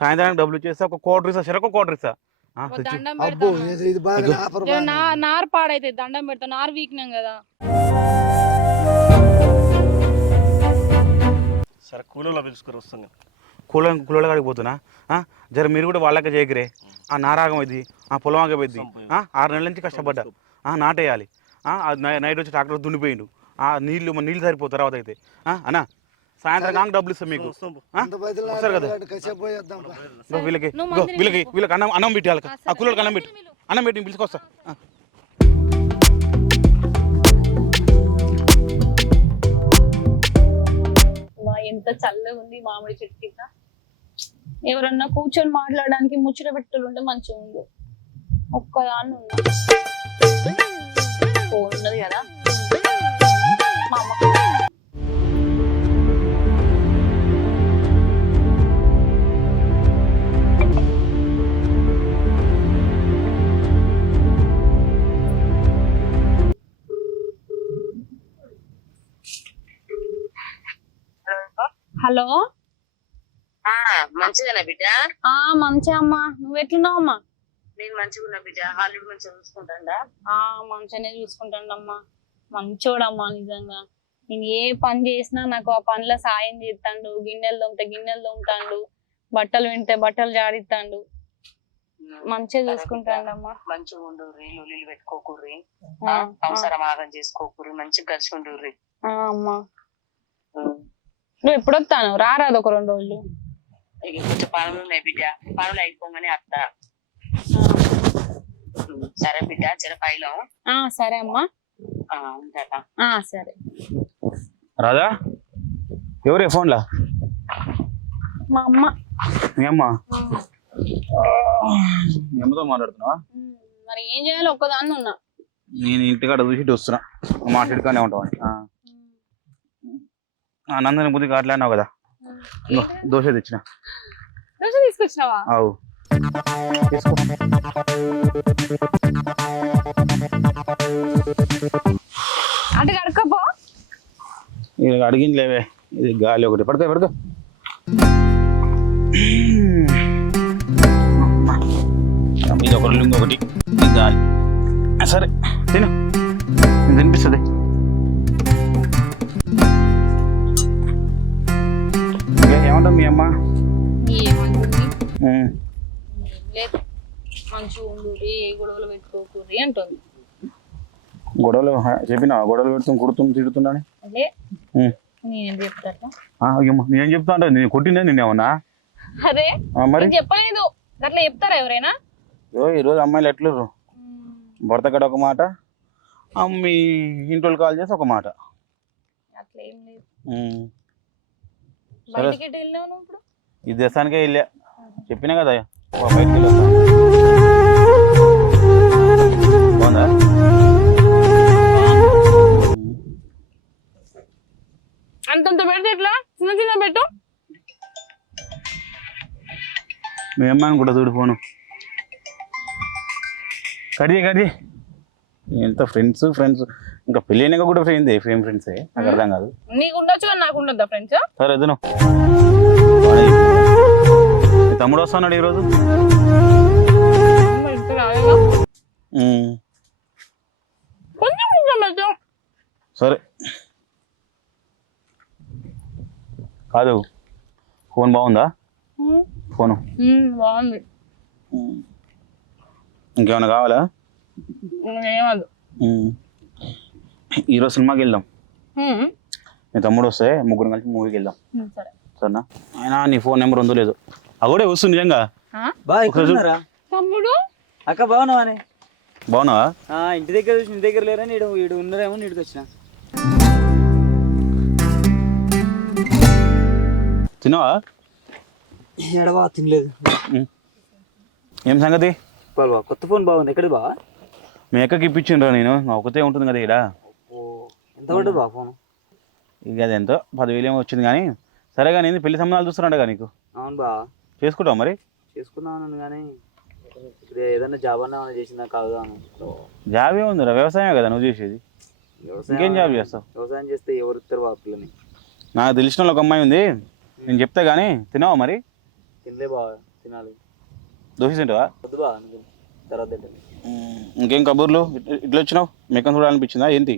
సాయంత్రానికి డబ్బులు ఇచ్చేస్తే ఒక కోటి ఇస్తా సరే ఒక కోటి తెచ్చి. దండం అబ్బో ఇది ఇది బాగా బాగా నారు పాడైతే దండం పెడతా నారు వీకినాం కదా. సరే కూలీలో పిలుచుకొని వస్తాను కూల కూల కాడికి పోతున్నా? ఆ, జర మీరు కూడా వాళ్ళకే చేయకరే. ఆ నారాగం అయింది ఆ పొలం ఆగపోయింది ఆ, ఆరు నెలల నుంచి కష్టపడ్డా. ఆ, నాటేయాలి. ఆ, అది నై- నైట్ వచ్చి ట్రాక్టర్ దున్నిపోయిండు. ఆ నీళ్ళు మన నీళ్ళు సరిపోతారు తర్వాత అయితే. ఆ, అన్నా. సాయంత్రం కాక డబ్బులు ఇస్తాం మీకు. వస్తారు కదా? వీళ్ళకి వీళ్ళకి. వీళ్ళకి అన్నం అన్నం పెట్టాలి ఆ, ఆ. కూలకి అన్నం పెట్టు. అన్నం పెట్టి పిలుచుకొస్తా ఎంత చల్లగా ఉంది మామిడి చెట్టు కింద. ఎవరన్నా కూర్చొని మాట్లాడడానికి ముచ్చట పెట్టుకుంటే మంచిగా ఉండు. ఒక్కదాన్ని ఉన్నా ఫోన్ ఉన్నది కదా. మా అమ్మ హలో మంచిదేనా బిడ్డ? ఆ మంచిగా అమ్మా. నువ్వు ఎట్లున్నావు అమ్మా నేను మంచిగా ఉన్నా బిడ్డ. హాలిడే మంచిగా చూసుకుంటాడా? ఆ మంచిగానే చూసుకుంటాడమ్మా. మంచోడమ్మా నిజంగా. నేను ఏ పని చేసినా నాకు ఆ పనిలో సాయం చేస్తాడు. గిన్నెలు తోమితే గిన్నెలు తోముతాడు. బట్టలు వింటే బట్టలు జాడిస్తాడు మంచిగా చూసుకుంటాడమ్మా. మంచిగా ఉండుర్రి లొల్లిలు పెట్టుకోకుర్రి. సంసారం ఆగం చేసుకోకుర్రి. మంచిగా కలిసి ఉండుర్రి. అమ్మా. నువ్వు ఎప్పుడు వస్తాను? రారాదు ఒక రెండు రోజులు. కొంచెం పనులు ఉన్నాయి బిడ్డ. పనులు అయిపోగానే సరే బిడ్డ జర పైలో ఆ సరే అమ్మా. ఆ, ఉంటా ఆ సరే. రాజా ఎవరే ఫోన్లా మా అమ్మ. మీ అమ్మ? మీ అమ్మతో మాట్లాడుతున్నావా? మరి ఏం చేయాలి ఒక్కదాన్ని ఉన్నా. నేను ఇంటికాడ చూసి వస్తున్నా. మా ఇంటికానే నందని బుద్ధికి అట్లాడినావు కదా. దోశ తెచ్చిన. దోశ తీసుకొచ్చినావా? అవు అంటే కడుక్కపో. ఇది అడిగింది లేవే ఇది గాలి ఒకటి. పడుకో పడుకో. ఇది ఒకటి ఇది గాలి. సరే తిను. తినిపిస్తుంది. మీ అమ్మ? గొడవలు చెప్పినా గొడవలు పెడుతాం కుడుతాం తిడుతున్నాని. నేనేం చెప్తా అంటే నేను కొట్టిందే నిన్నేమన్నా? అదే. మరి? చెప్పలేదు. అట్లా చెప్తారా ఎవరైనా? ఓ ఈరోజు అమ్మాయిలు ఎట్లరు భర్త కడ ఒక మాట అమ్మి ఇంట్లో కాల్ చేసి ఒక మాట. అట్లా ఏం లేదు ఉమ్. సరే. బయటికి ఎటు వెళ్ళావు నువ్వు ఇప్పుడు ఈ దేశానికే వెళ్ళా. చెప్పినా కదా బయటికి. బాగుందా? అంతంత పెడితే ఎట్లా? చిన్న చిన్న పెట్టు. మీ అమ్మాయిని కూడా చూడు ఫోను. కడిది కడిది ఎంత ఫ్రెండ్స్ ఫ్రెండ్స్. ఇంకా పెళ్ళైనాక కూడా ఫ్రెండ్ ఫేమ్ ఫ్రెండ్సే నాకు అర్థం కాదు. నీకు ఉండొచ్చు కానీ నాకు ఉండొద్దా ఫ్రెండ్స్ సరే ఎదును తమ్ముడు వస్తున్నాడు ఈరోజు సరే. కాదు ఫోన్ బాగుందా? ఫోను. బాగుంది. ఇంకేమైనా కావాలా? ఏమదు. ఈరోజు సినిమాకి వెళ్దాం. మీ తమ్ముడు వస్తే ముగ్గురు కలిసి మూవీకి వెళ్దాం. సరేనా? అయినా నీ ఫోన్ నెంబర్ ఉందో లేదో. అగోడే వస్తుంది నిజంగా. తమ్ముడు? అక్క బాగున్నావా ఆ, ఇంటి దగ్గర చూసి ఇంటి దగ్గర లేరని ఈడు ఈడు ఉన్నారేమో నీడికి వచ్చిన. తిన్నావా? ఎడవా తినలేదు. ఏం సంగతి? బాబా బా కొత్త ఫోన్ బాగుంది. ఎక్కడి బా మీ అక్కకి ఇప్పించిండ్రా నేను. ఒకతే ఉంటుంది కదా ఇక్కడ ఎంత పడ్డది బా ఫోన్ ఇక అది ఎంతో పదివేలు ఏమో వచ్చింది కానీ సరే కానీ ఏంది పెళ్ళి సంబంధాలు చూస్తున్నాడు కదా నీకు? అవును బా. చేసుకుంటావు మరి? చేసుకుందామన్నాను కానీ ఇప్పుడు ఏదైనా జాబ్ అన్నా ఏమైనా చేసిందా కాదు అని. జాబ్ ఏముందిరా వ్యవసాయమే కదా నువ్వు చేసేది. ఇంకేం జాబ్ చేస్తావు? వ్యవసాయం చేస్తే ఎవరు ఇస్తారు బా పిల్లని? నాకు తెలిసిన వాళ్ళు ఒక అమ్మాయి ఉంది నేను చెప్తా కానీ తిన్నావా మరి? తినలే బా తినాలి. దోశ తింటావా? వద్దు బా. తర్వాత తింటాను. ఇంకేం కబుర్లు? ఇట్- ఇట్లా వచ్చినావు? మెకన్ చూడాలనిపించిందా? ఏంటి?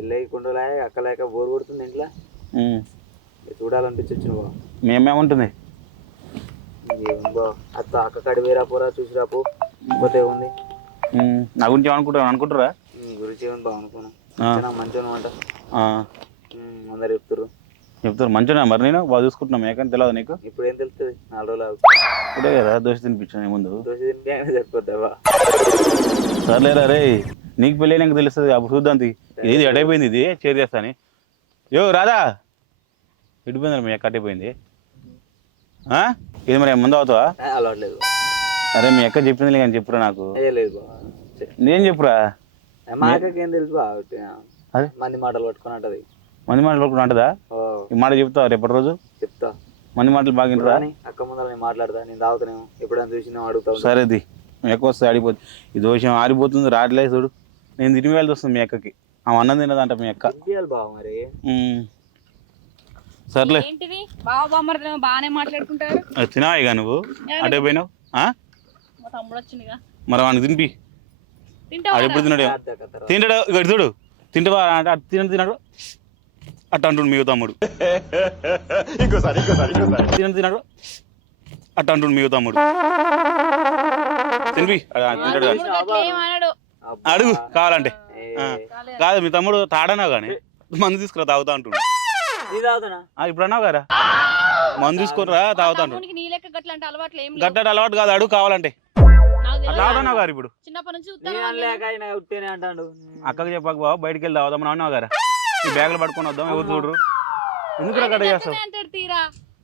మ్మ్, పెళ్ళి కుండలే అక్కలేక బోర్ కొడుతుంది ఇంట్లో. ఉమ్. ఇక చూడాలనిపించి వచ్చిన బా. మేమేముంటుంది? ఏం బా. అత్త అక్క కడి వేరా పోరా చూసి రాపో పోతే ఉంది. నా గురించి ఏమనుకుంటారు? అనుకుంటారా? గురించి ఏమని బా అనుకున్నాను. మంచిగా అంట. అందరు చెప్తారు చెప్తారు మంచిగా మరి నేను? బాగా చూసుకుంటున్నా. మేకని తెలియదు నీకు? ఇప్పుడు ఏం తెలుస్తుంది? నాలుగు రోజులు. ఇప్పుడే కదా దోశ తినిపించాను ముందు. దోశ అయినా సరిపోద్దావా సర్లేరా రే నీకు పెళ్ళి నాకు తెలుస్తుంది అప్పుడు చూద్దాం తీ. ఇది ఎటైపోయింది ఇది? చేర్ చేస్తాని యో రాదా? ఇడిపోయింది మీ అక్క అట్టయిపోయింది ఆ? ఇది మరి ముందు అవుతావా? అలవాట్లేదు. అరే మీ అక్క చెప్పింది కానీ చెప్పురా నాకు. నేను చెప్పురా? మా అక్కకి తెలుసు అదే మంది మాటలు పట్టుకొని అంటది మంది మాటలు పడుకుంటా అంటదా? ఈ మాట చెప్తావా రేపటి రోజు? చెప్తా. మంది మాటలు బాగా వింటరా అక్క ముందర నేను మాట్లాడతా నేను తాగుతానేమో. ఎప్పుడైనా చూసినా అడుగుతా ఉంటా. సరేది. మీ అక్క వస్తే ఆడిపోతుంది ఈ దోషం ఆడిపోతుంది రావట్లేదు చూడు. నేను తిరిగి వెళ్ళి వస్తుంది మీ అక్కకి. ఆమె అన్నం తినదంట మీ అక్క. ఉమ్. సర్లే. ఏంటిది? బావ బామ్మర్ది బాగానే మాట్లాడుకుంటారు. అది తినావా ఇక నువ్వు? అటే పోయినావు? ఆ? మా తమ్ముడు వచ్చిందిగా. మరి వాడిని తినిపి. తింటావా? అక్క తర్వాత. తింటాడు ఇక ఇటు చూడు. తింటావా? అంటే అటు తినడు తిన్నాడు అట్ట అంటుండు మీ తమ్ముడు. తినడు తిన్నాడు అట్ట అంటుండు మీ తమ్ముడు. తినిపి. ఆ, తింటాడు కానీ. అడుగు కావాలంటే. కాదు మీ తమ్ముడు తాడనా కానీ మందు తీసుకురా తాగుతా ఆ, ఇప్పుడు అన్నావు కదా? మందు తీసుకురా తాగుతా లెక్క గట్ల అలవాటు కాదు అడుగు కావాలంటే. ఆడున్నావు గారు ఇప్పుడు. అక్కకి చెప్పక బాబు బయటికి వెళ్ళి తాగుదాం అని అన్నావు గారా ఈ బ్యాగులు పట్టుకొని వద్దాం ఎవరు చూడరు. ఎందుకు అక్కడ చేస్తావు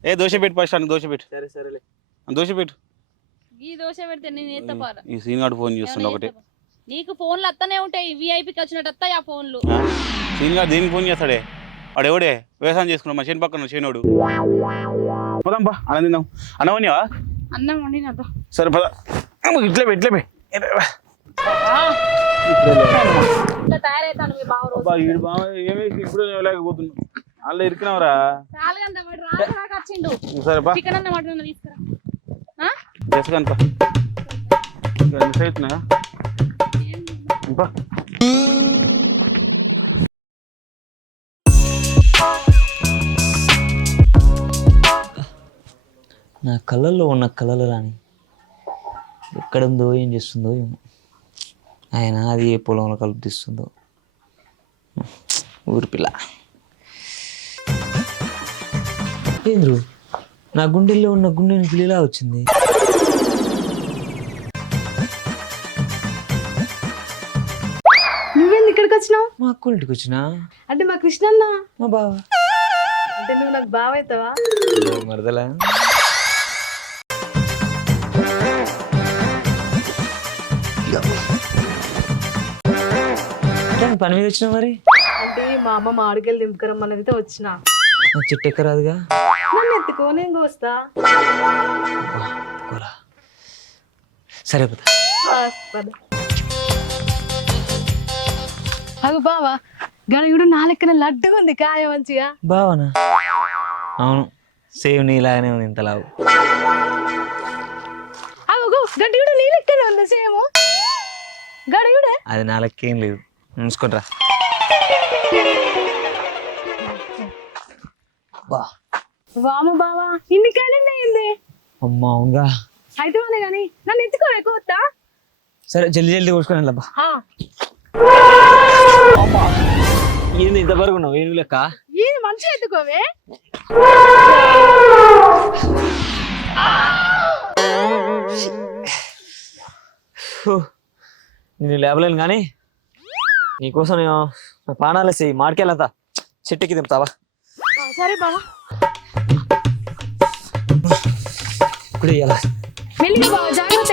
ఏ దోశ పెట్టు ఫస్ట్ అని దోశ పెట్టు. సరే సరేలే. దోశ పెట్టు. ఈ దోశ పెడితే నేను ఈ సీన్ ఫోన్ చేస్తుండే ఒకటి. నీకు ఫోన్లు అత్తనే ఉంటాయి విఐపికి వచ్చినట్టు వస్తాయి ఆ ఫోన్లు. ఆ? సీన్ గాడు దేనికి ఫోన్ చేస్తాడే? వాడు ఎవడే? వ్యవసాయం చేసుకున్నాడు మా చేను పక్కన చేనోడు. పదాం పా అన్నం తిందాం. అన్నవనివా అన్నం వండి నాతో సరే పద. ఇట్లే ఇట్లే ఇట్లే మీ బావ రోజు. ఇప్పుడు లేకపోతున్నావు అల్ల ఇరికినావురా. చాలు కదా వాడు రాక రాక వచ్చిండు. సరే పా. చికెన్ అన్న మటన్ అన్న తీసుకురా. ఆ? చేసుకొని పా. ఇంకా మిస్ అవుతున్నా పా నా కళ్ళల్లో ఉన్న కళలు రాని ఎక్కడుందో ఏం చేస్తుందో ఏమో. ఆయన అది ఏ పొలంలో కలుపుతీస్తుందో. ఊరి పిల్ల. ఏంద్రు? నా గుండెల్లో ఉన్న గుండెని పిల్లిలా వచ్చింది. ఇక్కడికి వచ్చినావు మా అక్క ఇంటికి వచ్చినా అంటే మా కృష్ణన్న? మా బావ. అంటే నువ్వు నాకు బావ అవుతావా? మరదలా? పని మీద వచ్చినా మరి? అంటే మా అమ్మ మామిడికాయలు దింపుకరమ్మన్నదితే వచ్చిన. నా చెట్టు ఎక్కరాదుగా నన్ను ఎత్తుకో నేను కోస్తా. సరే పద. అగు బావా గడుగుడు నా లెక్కన లడ్డుగా ఉంది కాయ మంచిగా. బావనా? అవును సేమ్ నీలాగానే ఉంది ఇంత లావు. అగు గడిగుడు నీ లెక్కనే ఉంది సేము. గడిగుడే అది నా లెక్కేం లేదు. ఉంచుకుంట్రా. బా. వామ బావా ఇన్ని కాయలు ఉన్నాయింది అమ్మ అవునుగా అయితే వాళ్ళే కానీ నన్ను ఎత్తుకో ఎక్కువతా సరే జల్దీ జల్దీ కోసుకొని బా ఏంది ఇంత వరకు ఉన్నావు? ఏనుగు లెక్క? ఇది మంచిగా ఎత్తుకోవే? నేను లేవలేను కానీ నీకోసం నేను నా ప్రాణాలు వేసి మాడికెళ్ళంతా చెట్టుకి దింపుతావా సరే బావా ఇప్పుడు ఇయ్యాలా? మెల్లిగా బావా జాగ్రత్త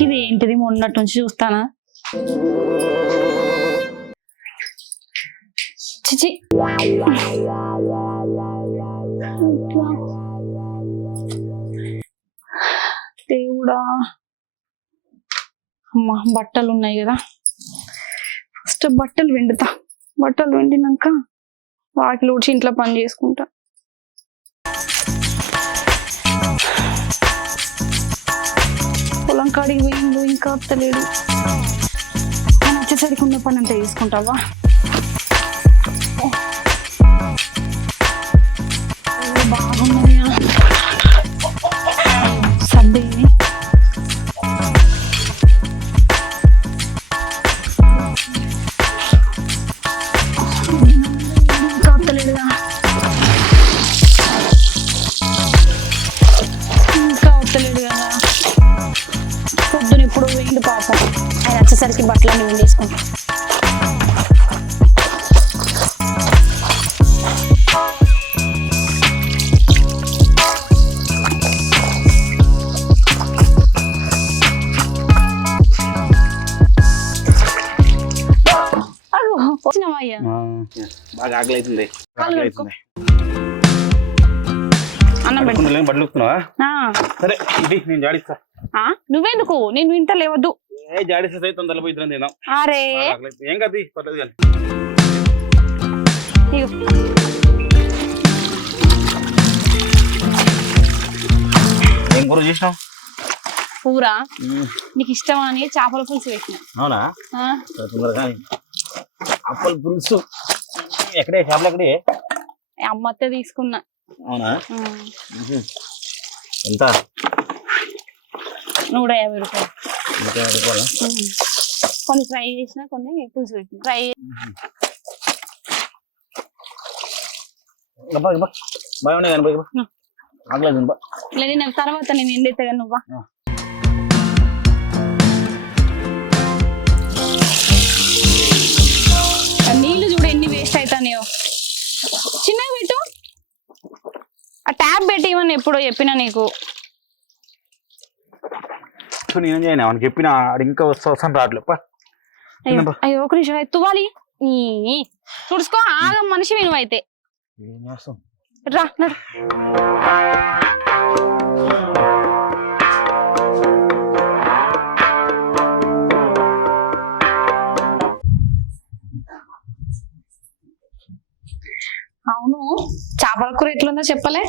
ఇది ఏంటిది మొన్నటి నుంచి చూస్తానా? చిచి. దేవుడా. అమ్మా బట్టలు ఉన్నాయి కదా. ఫస్ట్ బట్టలు వెండుతా. బట్టలు వెండినాక వాకిలు ఊడ్చి ఇంట్లో పని చేసుకుంటా. కాడికి పోయిండు ఇంకా వస్తలేడు నేను వచ్చేసరికి ఉన్న పని అంతా చేసుకుంటావా? బాగున్నాను సరే ఇది నేను జాడిస్తా. ఆ, నువ్వెందుకు? నేను వింట లేవద్దు. ఏ జాడిస్తే సైతం తొందరలో పోయి ఇద్దరం తిందాం అరే. ఏం కాదు పర్లేదు కానీ. ఏం కూర చేసినావు? కూర? నీకు ఇష్టం అని చేపల పులుసు పెట్టిన. అవునా? తొందరగా అప్పలు పులుసు. ఎక్కడే? చేపలు ఎక్కడే? అమ్మత్తే తీసుకున్నా. అవునా. ఎంత? నూట యాభై రూపాయలు. నూట యాభై రూపాయలా? కొన్ని ఫ్రై చేసిన కొన్ని పులుసు పెట్టిన. ఫ్రై గబ్బా గబ్బా. బాగా ఉన్నాయి కానీ బా లేదు నేను తర్వాత నేను ఎండైతే కానీ నువ్వా? నీళ్ళు చూడు ఎన్ని వేస్ట్ అవుతాయో చిన్నగా ఆ ట్యాబ్ పెట్టి ఇవన్నీ ఎప్పుడో చెప్పినా నీకు. నేనేం చేయను అవనికి చెప్పిన ఇంకా వస్తా వస్తాను రావట్లే పా. అయ్యో ఒక నిమిషం తువాలి చూడుసుకో ఆగం మనిషి చేస్తాం రా అవును. చేపల కూర ఎట్లుందో చెప్పలే?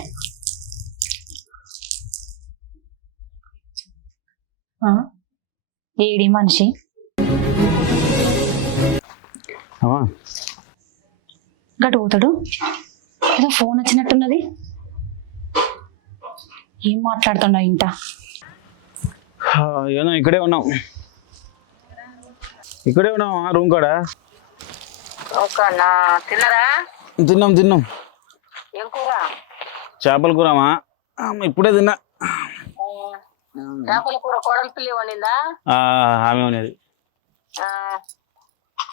ఏడి మనిషి. గటు పోతాడు ఏదో ఫోన్ వచ్చినట్టున్నది. ఏం మాట్లాడుతుండ ఇంట ఆ, ఏదో ఇక్కడే ఉన్నాం. ఇక్కడే ఉన్నాం ఆ రూమ్ కాడ? తిన్నరా? తిన్నాం తిన్నాం. ఏం కూర? చేపల కూరమా? ఇప్పుడే తిన్నా. చేపల కూర కోడలి పిల్లి వండిందా? ఆ, ఆమె ఆ,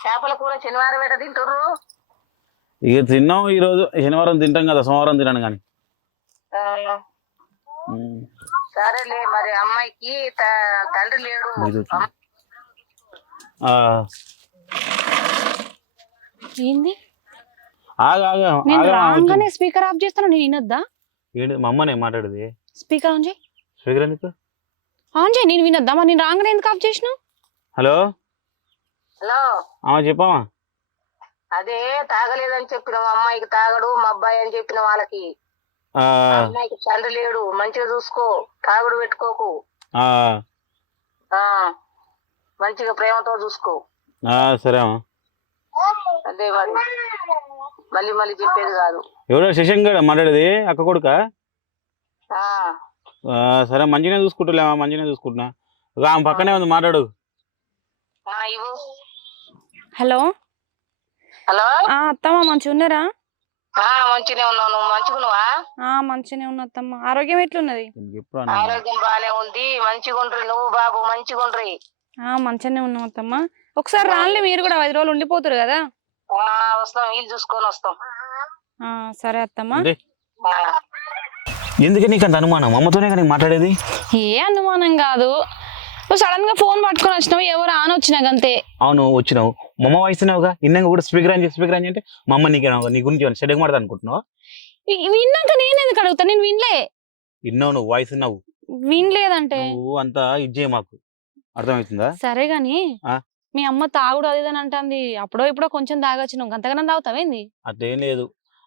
చేపల కూర శనివారం ఏట తింటుర్రు? ఇక తిన్నాం ఈరోజు. శనివారం తింటాం కదా సోమవారం తినాను కానీ. సరేలే మరి అమ్మాయికి త- తండ్రి లేడు. ఏంది? నేను రాగానే స్పీకర్ ఆఫ్ చేస్తాను నేను వినొద్దా? ఏంటి మా అమ్మనే మాట్లాడేది? స్పీకర్ ఆన్ చేయి. స్పీకర్ ఎందుకు? ఆన్ చేయి నేను వినొద్దా? మరి నేను రాగానే ఎందుకు ఆఫ్ చేసినావు హలో? హలో? ఆమె చెప్పామా అదే తాగలేదని చెప్పిన అమ్మాయికి తాగడు మా అబ్బాయి అని చెప్పిన వాళ్ళకి. ఆ, అమ్మాయికి తండ్రి లేడు మంచిగా చూసుకో తాగుడు పెట్టుకోకు. ఆ, ఆ మంచిగా ప్రేమతో చూసుకో. ఆ, సరే అమ్మా. అదే మరి. మళ్ళీ మళ్ళీ చెప్పేది కాదు. ఎవడో శశంక్ గడ మాట్లాడేది? అక్క కొడుక? ఆ. సరే మంచిగానే చూసుకుంటులేమా మంచిగానే చూసుకుంటున్నా. ఆమె పక్కనే ఉంది మాట్లాడు. హలో? హలో? ఆ అత్తమ్మ మంచిగా ఉన్నారా? ఆ మంచిగానే ఉన్నావు నువ్వు. మంచిగున్నావా ఆ మంచిగానే ఉన్నా అత్తమ్మ. ఆరోగ్యం ఎట్లున్నది? ఆరోగ్యం బానే ఉంది. మంచిగుండ్రి నువ్వు బాబు మంచిగుండ్రి ఆ మంచిగానే ఉన్నాం అత్తమ్మ. ఒకసారి రానులే మీరు కూడా ఐదు రోజులు ఉండిపోతారు కదా? వస్తాం వీలు చూసుకొని వస్తాం. ఆ, సరే అత్తమ్మా. ఎందుకే నీకు అంత అనుమానం? అమ్మతోనే కానీ మాట్లాడేది? ఏ అనుమానం కాదు. నువ్వు సడన్గా ఫోన్ పట్టుకొని వచ్చినావు ఎవరు ఆన వచ్చినా గంతే. అవును వచ్చినావు. మా అమ్మ వయసున్నావుగా ఇన్నాక కూడా స్పీకర్ అని స్పీకర్ అని అంటే మా అమ్మ నీకే నీ గురించి చెడ్డగా మాట్లాడు అనుకుంటున్నావు? విన్నాక నేను ఎందుకు అడుగుతా? నేను వినలే. విన్నావు నువ్వు వాయిస్ విన్నావు వినలేదంటే. నువ్వు అంతా ఇజ్జే మాకు. అర్థమవుతుందా? సరే గాని ఆ? మీ అమ్మ తాగుడు అది అని అంటుంది. అప్పుడో ఇప్పుడో కొంచెం తాగొచ్చు నువ్వు అంతగానం తాగుతావేంది అట్లేం లేదు.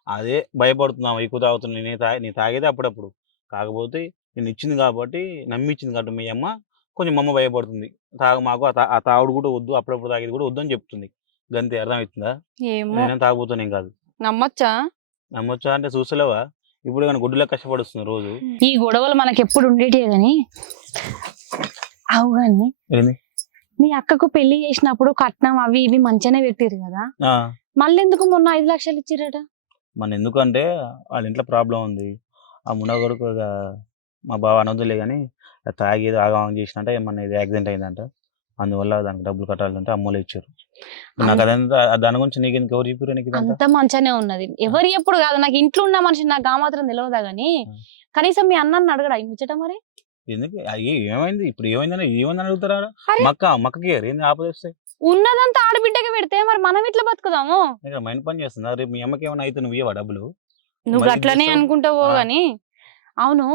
అదే భయపడుతున్నావు ఎక్కువ తాగుతున్నా నేను తా నీ తాగేదే అప్పుడప్పుడు. కాకపోతే నేను ఇచ్చింది కాబట్టి నమ్మిచ్చింది కాబట్టి మీ అమ్మ కొంచెం అమ్మ భయపడుతుంది. తాగ మాకు ఆ తాగుడు కూడా వద్దు. అప్పుడప్పుడు తాగేది కూడా వద్దు అని చెప్తుంది. గంతే. అర్థమవుతుందా నేనేం తాగుతున్నాం కాదు. నమ్మొచ్చా? నమ్మొచ్చా అంటే చూసలేవా ఇప్పుడు కానీ గుడ్డులో కష్టపడుస్తుంది రోజు ఈ గొడవలు మనకి ఎప్పుడు ఉండేటివే గాని అవు ఏంది? మీ అక్కకు పెళ్ళి చేసినప్పుడు కట్నం అవి ఇవి మంచిగానే పెట్టిరు కదా? మళ్ళీ ఎందుకు మొన్న ఐదు లక్షలు ఇచ్చిరట మన ఎందుకంటే వాళ్ళ ఇంట్లో ప్రాబ్లం ఉంది. ఆ మునగొడుకు మా బావ అనొద్దులే కానీ తాగి ఆగమం చేసినంటే ఏమన్నా ఇది యాక్సిడెంట్ అయిందంట. అందువల్ల దానికి డబ్బులు కట్టాలంటే అమ్మలే ఇచ్చారు నాకు అదంతా దాని గురించి నీకు ఎందుకు ఎవరు చెప్పారు నీకు అంత మంచిగానే ఉన్నది. ఎవరు ఎప్పుడు కాదు నాకు ఇంట్లో ఉన్న మనిషి నాకు ఆ మాత్రం తెలియదా గాని ఆ. కనీసం మీ అన్నని అడగడా ఈ ముచ్చట మరి? ఎందుకు? అయ్యి ఏమైంది? ఇప్పుడు ఏమైందని ఏమైందని అడుగుతారా అరే. మక్క మక్కకి ఏంది ఆపదేస్తే ఉన్నదంతా ఆడబిడ్డకి పెడితే మరి మనం ఇట్లా బతుకుదాము? ఇక్కడ మైండ్ పని చేస్తుందా? రేపు మీ అమ్మకి ఏమైనా అయితే నువ్వు ఇవ్వవా డబ్బులు? నువ్వు మరి ఏం అట్లనే చేస్తావు? అనుకుంటావో ఆ. గాని అవును.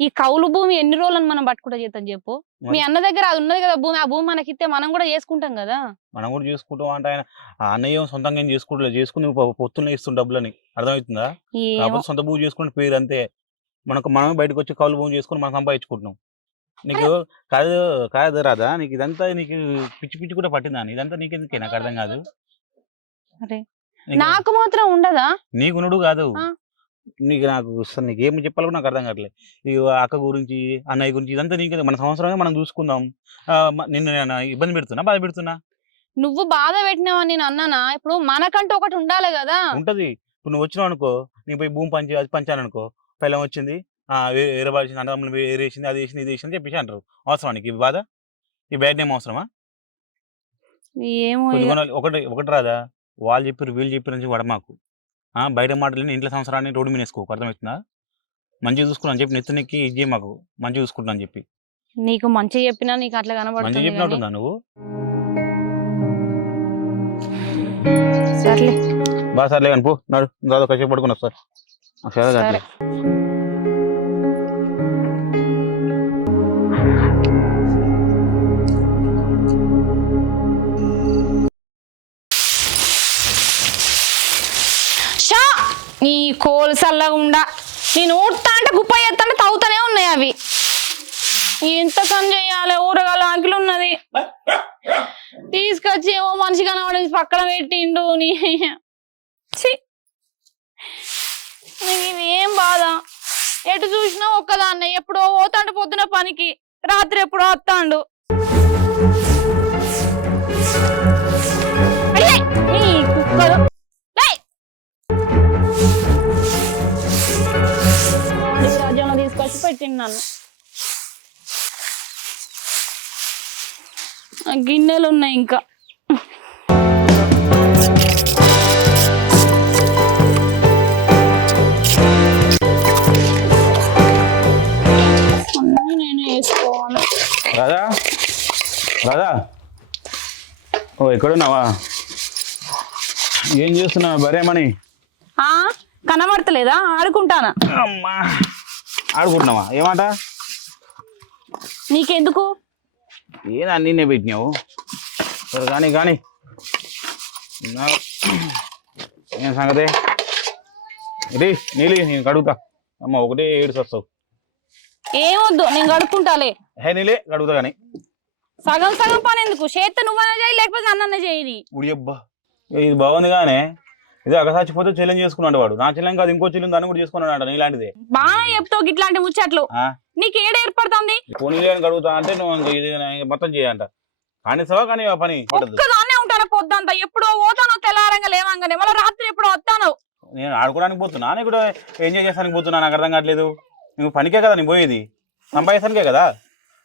ఈ కౌలు భూమి ఎన్ని రోజులను మనం పట్టుకుంటా చేద్దాం చెప్పు? మీ మరి- అన్న దగ్గర అది ఉన్నది కదా భూమి ఆ భూమి మనకిస్తే మనం కూడా చేసుకుంటాం కదా? మనం కూడా చేసుకుంటాం అంటే ఆయన ఆ అన్నయ్య ఏం సొంతంగా ఏం చేసుకుంటలేదు చేసుకుని పొ- పొత్తుల్లో ఇస్తుంది డబ్బులని. అర్థమవుతుందా? ఏమో. సొంత భూమి చేసుకుని పేరు అంతే. మనకు మనమే బయటకు వచ్చి కౌలు భూమి చేసుకుని మనం సంపాదించుకుంటున్నాం. నీకు కాదు కాదు రాదా నీకు ఇదంతా నీకు పిచ్చి పిచ్చి కూడా పట్టిందా? ఇదంతా నీకు ఎందుకే నాకు అర్థం కాదు. నీకు- మాత్రం ఉండదా? నీకునుడు కాదు. నీకు నాకు నీకు ఏమి చెప్పాలో నాకు అర్థం కావట్లేదు. ఈ అక్క గురించి అన్నయ్య గురించి ఇదంతా నీకు మన సంవత్సరమే మనం చూసుకుందాం. నిన్ను నేను ఇబ్బంది పెడుతున్నా? బాధ పెడుతున్నా? నువ్వు బాధ పెట్టినావని నేను అన్నానా? ఇప్పుడు మనకంటూ ఒకటి ఉండాలి కదా? ఉంటది. ఇప్పుడు నువ్వు వచ్చినావు అనుకో నీకు పోయి భూమి పంచి అది పంచాను అనుకో పిల్లం వచ్చింది. ఆ, వే- వేరే పడిచింది అన్నదమ్ములు వేరే వేసింది అది వేసింది ఇది వేసింది చెప్పేసి అంటారు. అవసరమా నీకు ఈ బాధ? ఈ బ్యాడ్ నేమ్ అవసరమా? ఏమో ఒకటి ఒకటి రాదా? వాళ్ళు చెప్పారు వీళ్ళు చెప్పారు నుంచి వడమాకు ఆ, బయట మాటలు ఇంట్లో సంవత్సరాన్ని రోడ్డు మీద వేసుకోకు. అర్థమవుతుందా? మంచిగా చూసుకున్నాను చెప్పి నెత్తినెక్కి ఇది మాకు. మంచిగా చూసుకుంటాను చెప్పి. నీకు మంచి చెప్పినా నీకు అట్లా కనబడుతుంది కానీ. చెప్పినట్టుందా నువ్వు? బాగా సర్లే కానీ పో. నాడు. దాదాపు కసేపు పడుకుని వస్తారు సరే సరే. షా నీ కోలు చల్లగా ఉండా. నేను ఊడతా అంటే గుప్ప చేస్తా అంటే తవ్వుతూనే ఉన్నాయి అవి. ఎంత పని చేయాలి? ఊరగాల ఆకిలు ఉన్నది. తీసుకొచ్చి ఏమో మనిషి కనబడి పక్కన పెట్టిండు నీ. ఛీ. నీకు ఏం బాధ? ఎటు చూసినా ఒక్కదాన్నే ఎప్పుడో పోతాండు పొద్దున పనికి రాత్రి ఎప్పుడో వస్తాండు. కుక్కలు! రాజ్యంలో తీసుకొచ్చి పెట్టింది నన్ను. గిన్నెలు ఉన్నాయి ఇంకా. రాదా రాదా ఓ ఎక్కడున్నావా? ఏం చేస్తున్నావు బరేమని ఆ కనబడతలేదా? ఆడుకుంటానా? అమ్మా. ఆడుకుంటున్నావా? ఏమాట నీకెందుకు? ఏదా నిన్నే పెట్టినావు? సరే కానీ కానీ నా- ఏం సంగతి? ఇది నీళ్ళు నేను కడుగుతా. అమ్మ ఒకటే ఏడు వస్తావు. ఏమొద్దు నేను కడుక్కుంటాలే. హే కడుగుతా కానీ సగం సగం పని ఎందుకు? చేస్తే నువ్వన్నా చేయి లేకపోతే అన్న చేయని ఉడి అబ్బా. ఇది బాగుంది కానీ ఇది అగసాచిపోతే చెల్లెం చేసుకున్నాడు వాడు. నా చెల్లెం కాదు ఇంకో చెల్లెం దాన్ని కూడా చేసుకున్నాడు అంట నీలాంటిదే. బాగా చెప్తావు ఇట్లాంటి ముచ్చట్లు? నీకు ఏడ ఏర్పడుతుంది? పోనీలే అని కడుగుతా అంటే నువ్వు ఇది మొత్తం చేయంట. కానీ సవా కానీ పని ఒక్కదాన్నే ఉంటాను పొద్దంతా? ఎప్పుడో పోతానో తెల్లారంగా లేవంగానే. మళ్ళీ రాత్రి ఎప్పుడో వస్తాను. నేను ఆడుకోవడానికి పోతున్నా నేను కూడా ఎంజాయ్ చేస్తానికి పోతున్నా నాకు అర్థం కావట్లేదు. నువ్వు పనికే కదా నేను పోయేది? సంపాదిస్తానికే కదా?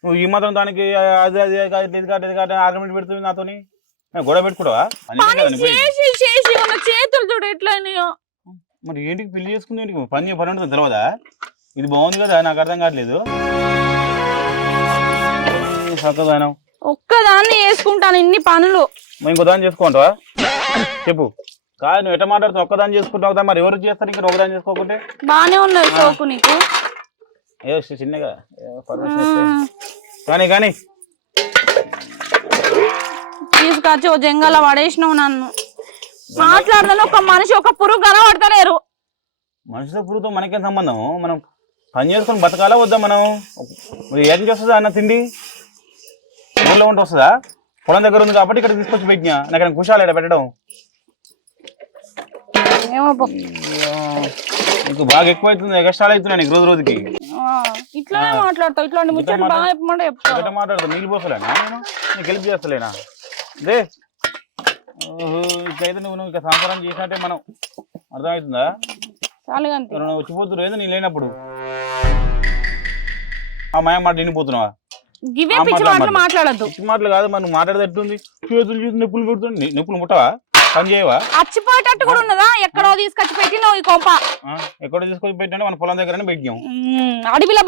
నువ్వు ఈ మాత్రం దానికి అది అది కాదు, ఇది కాదు ఇది కాదు ఆర్గ్యుమెంట్ పెడుతుంది నాతోని? గొడవ పెట్టుకోవా చేసి చేసి ఉన్న చేతులు చూడు ఎట్లయినాయో. మరి ఏంటికి పెళ్ళి చేసుకుంది పని పని ఉంటుంది తెలియదా ఇది బాగుంది కదా నాకు అర్థం కావట్లేదు. చక్కదానం ఒక్కదాన్ని చేసుకుంటాను ఇన్ని పనులు. ఇంకో దాన్ని చేసుకుంటావా చెప్పు. కాదు నువ్వు ఎట్లా మాట్లాడుతావు ఒక్కదాన్ని చేసుకుంటావు కదా మరి ఎవరు చేస్తారు? ఇంకా ఒకదాన్ని చేసుకోకుంటే? బానే ఉన్నది సోకు నీకు. ఏదో చిన్నగా పర్మిషన్ కానీ కానీ. తీసుకొచ్చి ఓ జంగల పడేసినావు నన్ను. మాట్లాడదాను ఒక మనిషి ఒక పురుగు కనబడతలేరు. మనిషితో పురుగుతో మనకేం సంబంధం? మనం పని చేసుకొని బతకాలా వద్దా మనం? ఏం చేస్తుందా అన్న తిండి? ఊళ్ళో ఉండి వస్తుందా? పొలం దగ్గర ఉంది కాబట్టి ఇక్కడ తీసుకొచ్చి పెట్టినా. నాకు కుషాలు ఇక్కడ పెట్టడం? ఏమో నీకు బాగా ఎక్కువ అవుతుంది అవుతున్నా నీకు రోజు రోజుకి. ఆ, ఇట్లానే మాట్లాడతావు ఇట్లాంటి ముచ్చట్లు బాగా చెప్పమంటే చెప్తావు. మాట్లాడుతా నీళ్ళు పోసలేనా నేను? నీకు హెల్ప్ చేస్తలేనా? దే ఓహో, ఇట్లయితే నువ్వు నువ్వు ఇక సంసారం చేసినట్టే మనం. అర్థమవుతుందా? ఎవరైనా వచ్చిపోతున్నారు ఏదో? నీ లేనప్పుడు. ఆ మాయ మాట వినిపోతున్నావా? మాటలు మాట్లాడు. మాట్లాడద్దు. మాటలు కాదు మనం మాట్లాడేది ఎట్టుంది చేతులు చేసి నొప్పులు పెడుతుంది నొప్పులు ముట్టవా? అచ్చిపోయేటట్టు కూడా ఉన్నదా? ఎక్కడో తీసుకొచ్చి పెట్టినావు ఈ కొంప? ఎక్కడ తీసుకొని పెట్టినా మన పొలం దగ్గరనే పెట్టాం ఉమ్, అడవిలో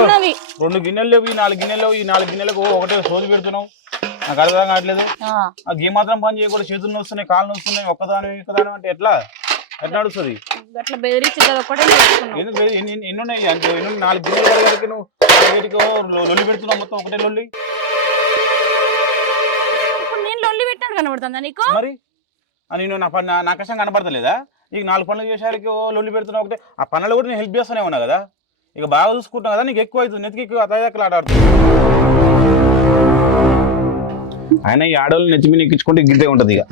ఉన్నది. రెండు గిన్నెలు లేవు ఈ నాలుగు గిన్నెలు ఈ నాలుగు గిన్నెలకు ఒకటే సోది పెడుతున్నావు నాకు అర్థం కావట్లేదు. గీ మాత్రం పని చేయకూడదు చేతులు నొస్తున్నాయి కాళ్ళు నొస్తున్నాయి ఒక్కదాని ఒక్కదాని అంటే ఎట్లా? ఎట్లా నడుస్తుంది? గట్ల బెదిరించి? ఎన్ని ఉన్నాయి? అంటే? నాలుగు గిన్నెల వరకు నువ్వు వీటికో లొల్లి పెడుతున్నావు మొత్తం ఒకటే లొల్లి. ఇప్పుడు నేను లొల్లి పెట్టాను కనబడుతుందా నీకు? మరి? ఆ నేను నా పని నా- కష్టం కనబడతలేదా? ఇక నాలుగు పనులు చేసేసరికి ఓ లొల్లి పెడుతున్నావు ఒకటే. ఆ పనులు కూడా నేను హెల్ప్ చేస్తూనే ఉన్నా కదా. ఇక బాగా చూసుకుంటావు కదా నీకు ఎక్కువ అవుతుంది. నెత్తికి ఎక్కువ అతయ్యక్కలు ఆడాడుతుంది ఆయన ఈ ఆడవాళ్ళు నెత్తి మీద ఎక్కించుకుంటే గిద్దే ఉంటది ఇక.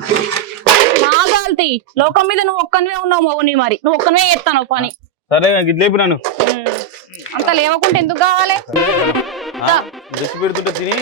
నాగాల్తి లోకం మీద నువ్వు ఒక్కనివే ఉన్నావు మౌని మరి. నువ్వు ఒక్కనివే చేస్తాను పని. సరే గిద్ద లేపినాను. ఉమ్, అంత లేవకుంటే ఎందుకు కావాలి? దిష్టి పెడుతుంటే తిని.